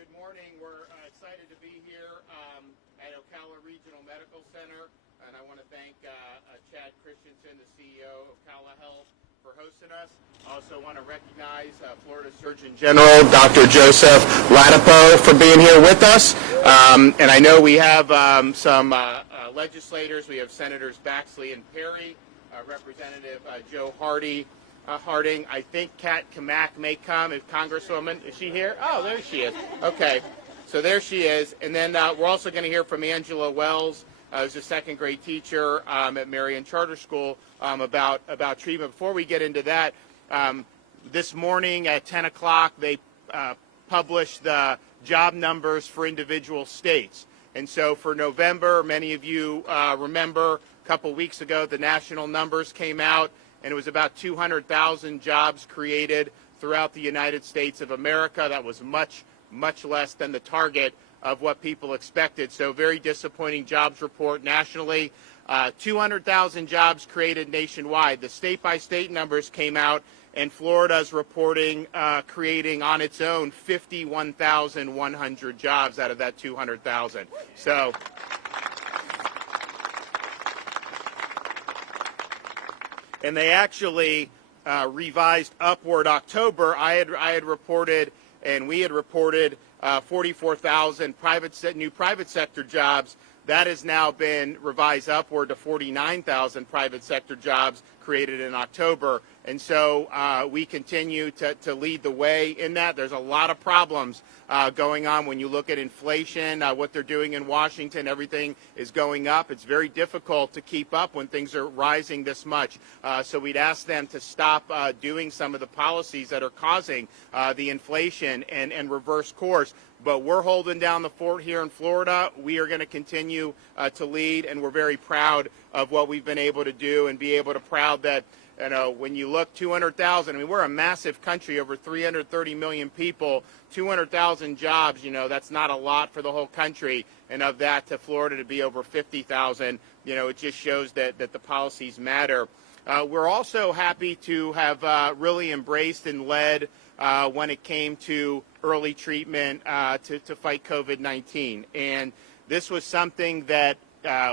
Good morning. We're excited to be here at Ocala Regional Medical Center, and I want to thank Chad Christensen, the CEO of Ocala Health, for hosting us. I also want to recognize Florida Surgeon General Dr. Joseph Ladapo for being here with us. And I know we have some legislators. We have Senators Baxley and Perry, Representative Joe Harding. I think Kat Kamak may come. If Congresswoman, is she here? Oh, there she is. Okay, so there she is. And then we're also going to hear from Angela Wells, who's a second grade teacher at Marion Charter School, about treatment. Before we get into that, this morning at 10 o'clock, they published the job numbers for individual states. And so for November, many of you remember a couple weeks ago, the national numbers came out, and it was about 200,000 jobs created throughout the United States of America. That was much, much less than the target of what people expected. So very disappointing jobs report nationally. 200,000 jobs created nationwide. The state-by-state numbers came out, and Florida's reporting creating on its own 51,100 jobs out of that 200,000. So. And they actually revised upward October. I had reported, and we had reported 44,000 new private sector jobs. That has now been revised upward to 49,000 private sector jobs created in October. And so we continue to lead the way in that. There's a lot of problems going on when you look at inflation, what they're doing in Washington. Everything is going up. It's very difficult to keep up when things are rising this much. So we'd ask them to stop doing some of the policies that are causing the inflation and reverse course. But we're holding down the fort here in Florida. We are going to continue to lead, and we're very proud of what we've been able to do and be able to proud that, you know, when you look 200,000, I mean, we're a massive country, over 330 million people, 200,000 jobs, you know, that's not a lot for the whole country. And of that to Florida to be over 50,000, you know, it just shows that the policies matter. We're also happy to have really embraced and led when it came to early treatment to fight COVID-19. And this was something that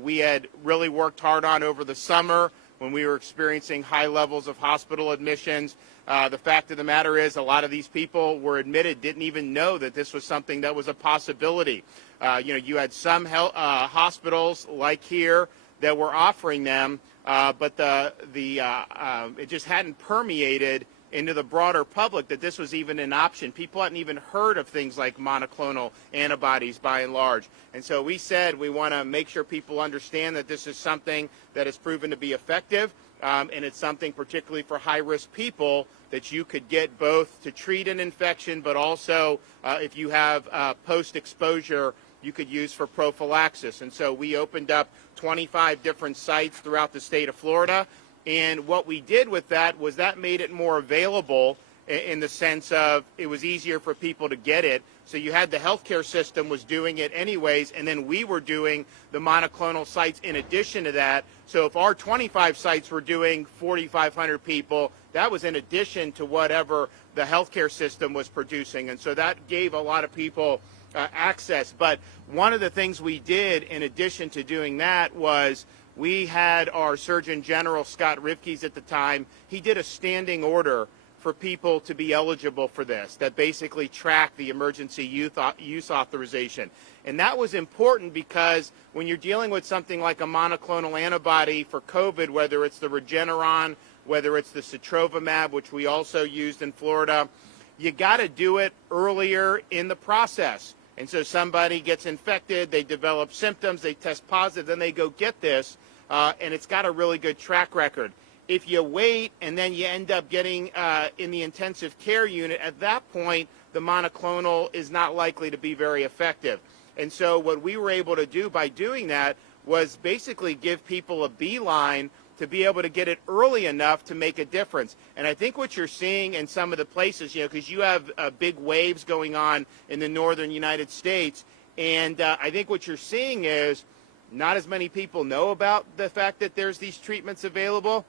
we had really worked hard on over the summer when we were experiencing high levels of hospital admissions. The fact of the matter is a lot of these people were admitted, didn't even know that this was something that was a possibility. You know, you had some hospitals like here that were offering them, but it just hadn't permeated into the broader public that this was even an option. People hadn't even heard of things like monoclonal antibodies by and large. And so we said we want to make sure people understand that this is something that has proven to be effective, and it's something particularly for high-risk people that you could get both to treat an infection, but also if you have post-exposure, you could use for prophylaxis. And so we opened up 25 different sites throughout the state of Florida. And what we did with that was that made it more available in the sense of it was easier for people to get it. So you had the healthcare system was doing it anyways, and then we were doing the monoclonal sites in addition to that. So if our 25 sites were doing 4,500 people, that was in addition to whatever the healthcare system was producing. And so that gave a lot of people access. But one of the things we did in addition to doing that was we had our Surgeon General, Scott Rivkees at the time, he did a standing order for people to be eligible for this, that basically tracked the emergency use authorization. And that was important because when you're dealing with something like a monoclonal antibody for COVID, whether it's the Regeneron, whether it's the Sotrovimab, which we also used in Florida, you got to do it earlier in the process. And so somebody gets infected, they develop symptoms, they test positive, then they go get this. And it's got a really good track record. If you wait and then you end up getting in the intensive care unit, at that point, the monoclonal is not likely to be very effective. And so what we were able to do by doing that was basically give people a beeline to be able to get it early enough to make a difference. And I think what you're seeing in some of the places, you know, because you have big waves going on in the northern United States, and I think what you're seeing is not as many people know about the fact that there's these treatments available,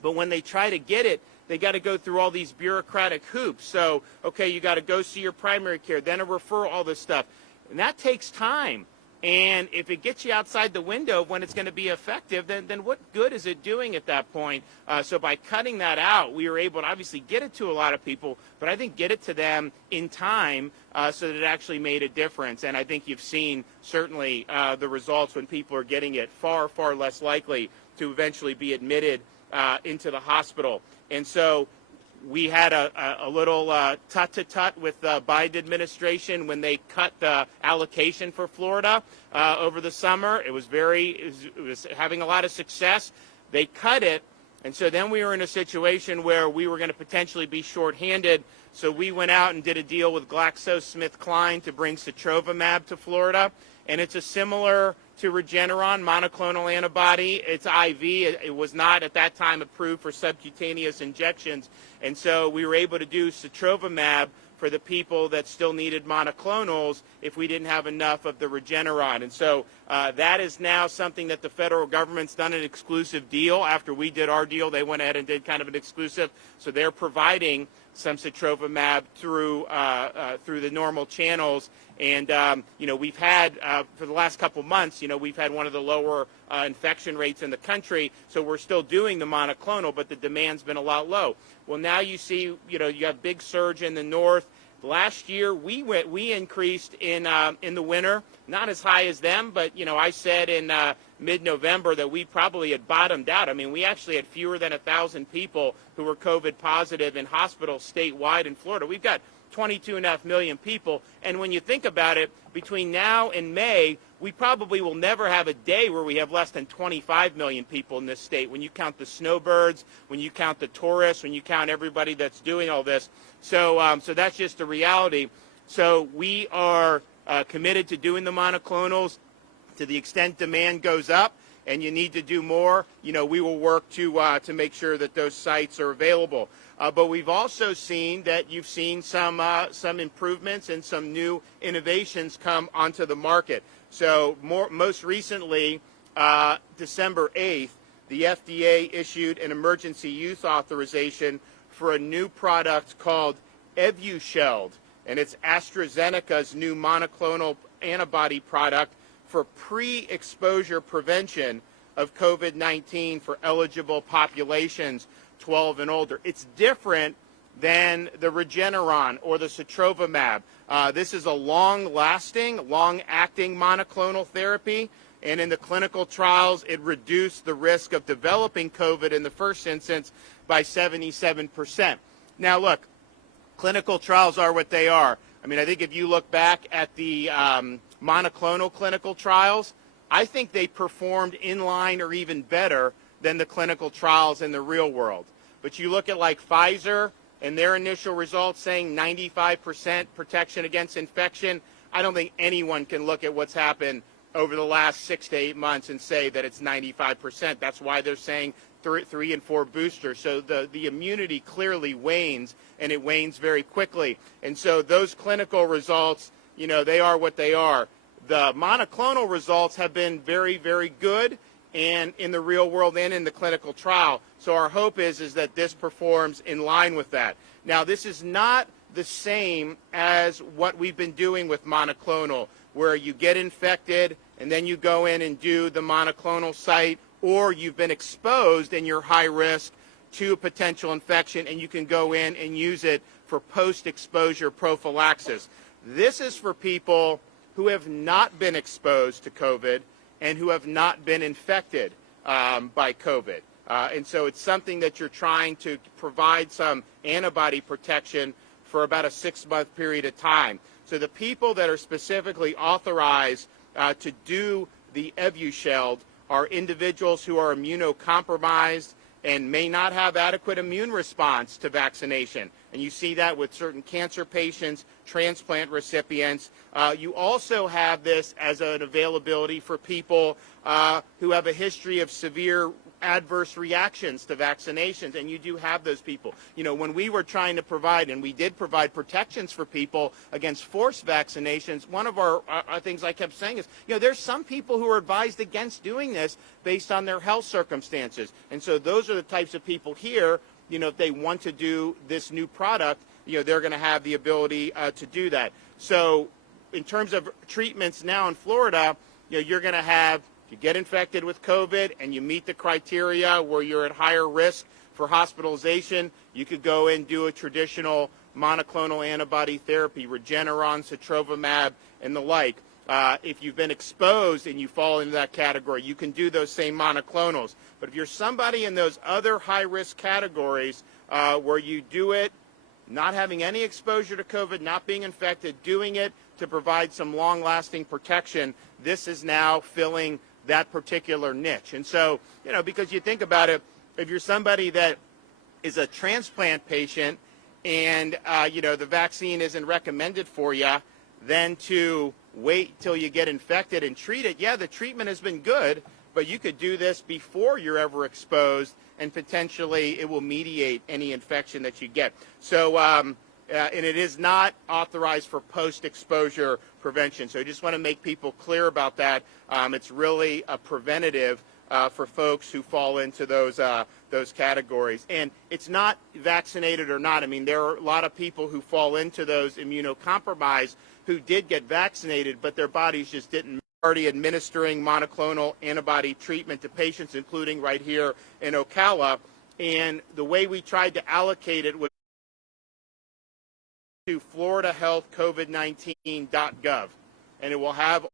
but when they try to get it, they got to go through all these bureaucratic hoops. So, okay, you got to go see your primary care, then a referral, all this stuff. And that takes time. And if it gets you outside the window of when it's going to be effective, then what good is it doing at that point? So by cutting that out, we were able to obviously get it to a lot of people, but I think get it to them in time so that it actually made a difference. And I think you've seen certainly the results when people are getting it, far, far less likely to eventually be admitted into the hospital. And so we had a little tut-to-tut with the Biden administration when they cut the allocation for Florida over the summer. It was having a lot of success. They cut it, and so then we were in a situation where we were going to potentially be shorthanded. So we went out and did a deal with GlaxoSmithKline to bring sotrovimab to Florida, and it's a similar to Regeneron monoclonal antibody. It's IV. It was not at that time approved for subcutaneous injections. And so we were able to do sotrovimab for the people that still needed monoclonals if we didn't have enough of the Regeneron. And so that is now something that the federal government's done an exclusive deal. After we did our deal, they went ahead and did kind of an exclusive. So they're providing some sotrovimab through the normal channels. And, we've had, for the last couple months, we've had one of the lower infection rates in the country. So we're still doing the monoclonal, but the demand's been a lot low. Well, now you see, you have big surge in the north. Last year, we increased in the winter, not as high as them, but, I said in mid-November that we probably had bottomed out. I mean, we actually had fewer than 1,000 people who were COVID positive in hospitals statewide in Florida. We've got 22.5 million people, and when you think about it, between now and May, we probably will never have a day where we have less than 25 million people in this state. When you count the snowbirds, when you count the tourists, when you count everybody that's doing all this, so that's just a reality. So we are committed to doing the monoclonals. To the extent demand goes up and you need to do more, we will work to make sure that those sites are available. But we've also seen that you've seen some improvements and some new innovations come onto the market. So most recently, December 8th, the FDA issued an emergency use authorization for a new product called Evusheld, and it's AstraZeneca's new monoclonal antibody product for pre-exposure prevention of COVID-19 for eligible populations 12 and older. It's different than the Regeneron or the sotrovimab. This is a long-lasting, long-acting monoclonal therapy, and in the clinical trials, it reduced the risk of developing COVID in the first instance by 77%. Now, look, clinical trials are what they are. I mean, I think if you look back at the monoclonal clinical trials, I think they performed in line or even better than the clinical trials in the real world. But you look at like Pfizer and their initial results saying 95% protection against infection. I don't think anyone can look at what's happened over the last 6 to 8 months and say that it's 95%. That's why they're saying 3 and 4 boosters. So the immunity clearly wanes, and it wanes very quickly. And so those clinical results, they are what they are. The monoclonal results have been very, very good, and in the real world and in the clinical trial. So our hope is that this performs in line with that. Now, this is not the same as what we've been doing with monoclonal, where you get infected and then you go in and do the monoclonal site, or you've been exposed and you're high risk to a potential infection and you can go in and use it for post-exposure prophylaxis. This is for people who have not been exposed to COVID and who have not been infected by COVID. And so it's something that you're trying to provide some antibody protection for about a 6-month period of time. So the people that are specifically authorized to do the Evusheld are individuals who are immunocompromised and may not have adequate immune response to vaccination. And you see that with certain cancer patients, transplant recipients. You also have this as an availability for people who have a history of severe adverse reactions to vaccinations, and you do have those people. When we were trying to provide, and we did provide protections for people against forced vaccinations, one of our things I kept saying is, there's some people who are advised against doing this based on their health circumstances. And so those are the types of people here if they want to do this new product, they're going to have the ability to do that. So in terms of treatments now in Florida, you're going to have, if you get infected with COVID and you meet the criteria where you're at higher risk for hospitalization, you could go and do a traditional monoclonal antibody therapy, Regeneron, sotrovimab, and the like. If you've been exposed and you fall into that category, you can do those same monoclonals. But if you're somebody in those other high-risk categories where you do it not having any exposure to COVID, not being infected, doing it to provide some long-lasting protection, this is now filling that particular niche. And so, because you think about it, if you're somebody that is a transplant patient and, the vaccine isn't recommended for you, then to wait till you get infected and treat it, yeah, the treatment has been good, but you could do this before you're ever exposed, and potentially it will mediate any infection that you get. So, and it is not authorized for post-exposure prevention. So I just want to make people clear about that. It's really a preventative for folks who fall into those categories. And it's not vaccinated or not. I mean, there are a lot of people who fall into those immunocompromised who did get vaccinated, but their bodies just didn't. Already administering monoclonal antibody treatment to patients, including right here in Ocala. And the way we tried to allocate it was to FloridaHealthCovid19.gov. And it will have